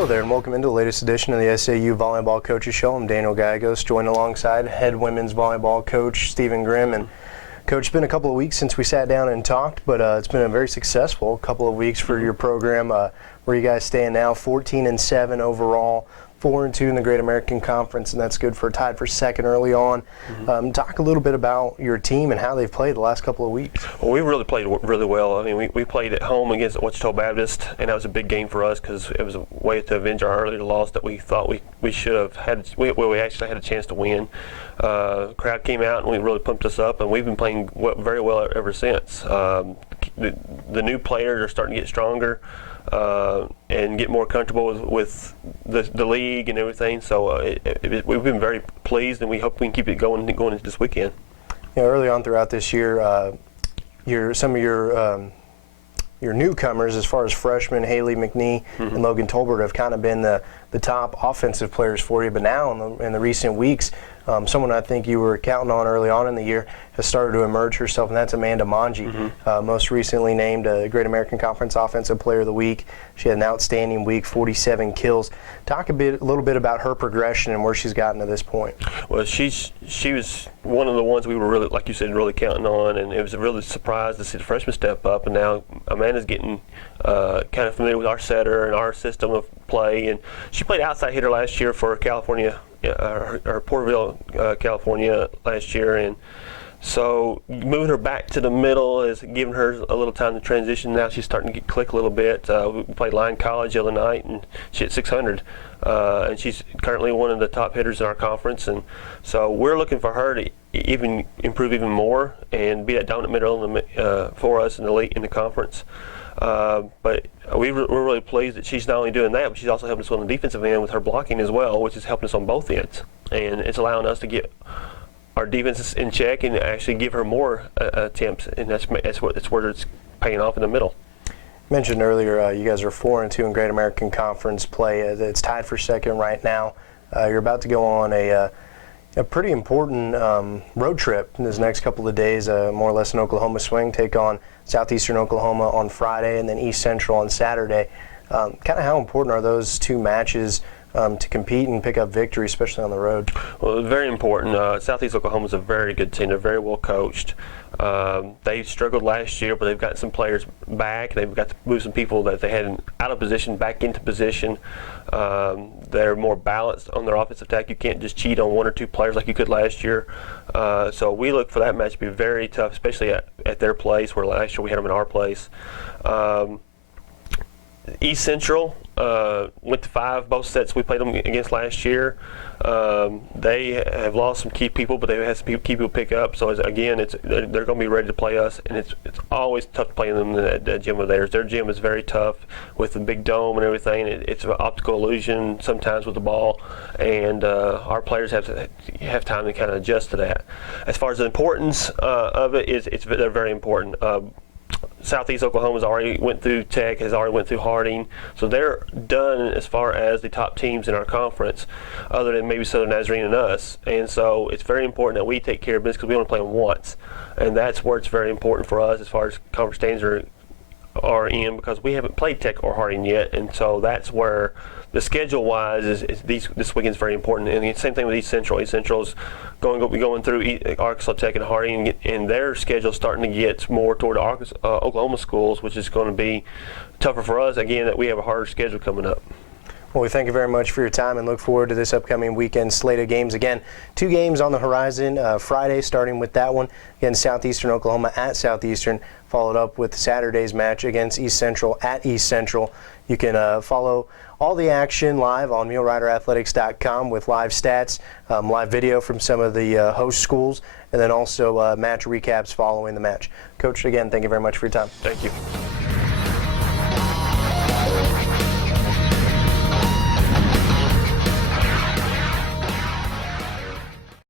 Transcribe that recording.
Hello there, and welcome into the latest edition of the SAU Volleyball Coaches Show. I'm Daniel Gallegos, joined alongside head women's volleyball coach Steven Gream. And Coach, it's been a couple of weeks since we sat down and talked, but it's been a very successful couple of weeks for your program. Where you guys stand now, 14-7 overall, 4-2 in the Great American Conference, and that's good for tied for second early on. Talk a little bit about your team and how they've played the last couple of weeks. Well, we really played really well. I mean, we played at home against Wichita Baptist, and that was a big game for us because it was a way to avenge our earlier loss that we thought we should have had. We actually had a chance to win. Crowd came out and we really pumped us up, and we've been playing very well ever since. The new players are starting to get stronger and get more comfortable with the league and everything. So we've been very pleased, and we hope we can keep it going into this weekend. You know, early on throughout this year, some of your newcomers, as far as freshmen, Haley McNee and Logan Tolbert, have kind of been the top offensive players for you. But now in the recent weeks, someone I think you were counting on early on in the year has started to emerge herself, and that's Amanda Manji. Most recently named a Great American Conference Offensive Player of the Week. She had an outstanding week, 47 kills. Talk a little bit about her progression and where she's gotten to this point. Well, she was one of the ones we were really, like you said, really counting on, and it was a really surprise to see the freshman step up. And now Amanda's getting kind of familiar with our setter and our system of play, and she played outside hitter last year for California. Or Porterville, California last year, and so moving her back to the middle has given her a little time to transition. Now she's starting to click a little bit. We played Lyon College the other night, and she hit 600, and she's currently one of the top hitters in our conference. And so we're looking for her to even improve even more and be that dominant middle for us in the conference. But we're really pleased that she's not only doing that, but she's also helping us on the defensive end with her blocking as well, which is helping us on both ends. And it's allowing us to get our defenses in check and actually give her more attempts, and that's where it's paying off in the middle. Mentioned earlier, you guys are 4-2 in Great American Conference play. It's tied for second right now. You're about to go on a pretty important road trip in this next couple of days, more or less an Oklahoma swing, take on Southeastern Oklahoma on Friday and then East Central on Saturday. Kind of how important are those two matches to compete and pick up victory, especially on the road? Well, very important. Southeast Oklahoma is a very good team. They're very well coached. They struggled last year, but they've got some players back. They've got to move some people that they had out of position back into position. They're more balanced on their offensive attack. You can't just cheat on one or two players like you could last year. So we look for that match to be very tough, especially at their place, where last year we had them in our place. East Central went to 5 both sets we played them against last year. They have lost some key people, but they've had some key people pick up. So again, they're going to be ready to play us, and it's always tough to play them in that gym of theirs. Their gym is very tough with the big dome and everything. It's an optical illusion sometimes with the ball, and our players have time to kind of adjust to that. As far as the importance of it, they're very important. Southeast Oklahoma's already went through Tech, has already went through Harding, so they're done as far as the top teams in our conference, other than maybe Southern Nazarene and us. And so it's very important that we take care of business because we only play them once, and that's where it's very important for us as far as conference standings are in, because we haven't played Tech or Harding yet, and so that's where the schedule-wise is this weekend's very important. And the same thing with East Central. East Central's going through Arkansas Tech and Harding, and their schedule's starting to get more toward Oklahoma schools, which is going to be tougher for us. Again, that we have a harder schedule coming up. Well, we thank you very much for your time and look forward to this upcoming weekend slate of games. Again, 2 games on the horizon. Friday, starting with that one against Southeastern Oklahoma at Southeastern, followed up with Saturday's match against East Central at East Central. You can follow all the action live on MuleRiderAthletics.com with live stats, live video from some of the host schools, and then also match recaps following the match. Coach, again, thank you very much for your time. Thank you.